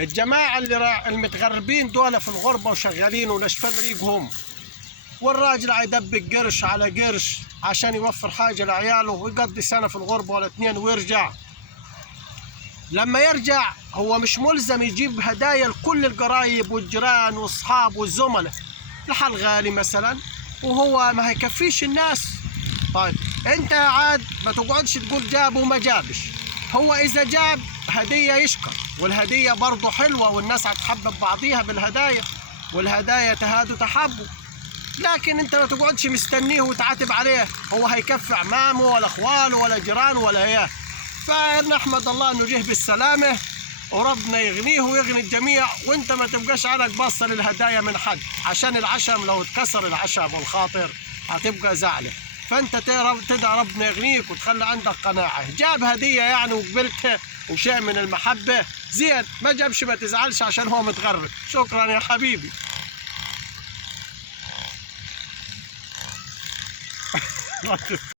الجماعة المتغربين دول في الغربة وشغالين وناشفين ريقهم، والراجل هيدبق قرش على قرش عشان يوفر حاجة لعياله ويقضي سنة في الغربة ولا 2 ويرجع. لما يرجع هو مش ملزم يجيب هدايا لكل القرايب والجيران واصحاب والزملاء، لحال غالي مثلا، وهو ما هيكفيش الناس. طيب انت عاد ما تقعدش تقول جاب وما جابش. هو اذا جاب هدية يشكر، والهدية برضه حلوة والناس هتحبب بعضيها بالهدايا، والهدايا تهادوا تحبوا. لكن انت ما تقعدش مستنيه وتعاتب عليه، هو هيكفي عمامه ولا اخواله ولا جيرانه ولا اياه. فنحمد الله انه جه بالسلامه، وربنا يغنيه ويغني الجميع، وانت ما تبقاش عليك باصه للهدايا من حد، عشان العشم لو اتكسر العشم والخاطر هتبقى زعله. فانت تدعي ربنا يغنيك وتخلي عندك قناعه. جاب هديه يعني وقبلتها وشيء من المحبه زين، ما جابش ما تزعلش عشان هو متغرب. شكرا يا حبيبي.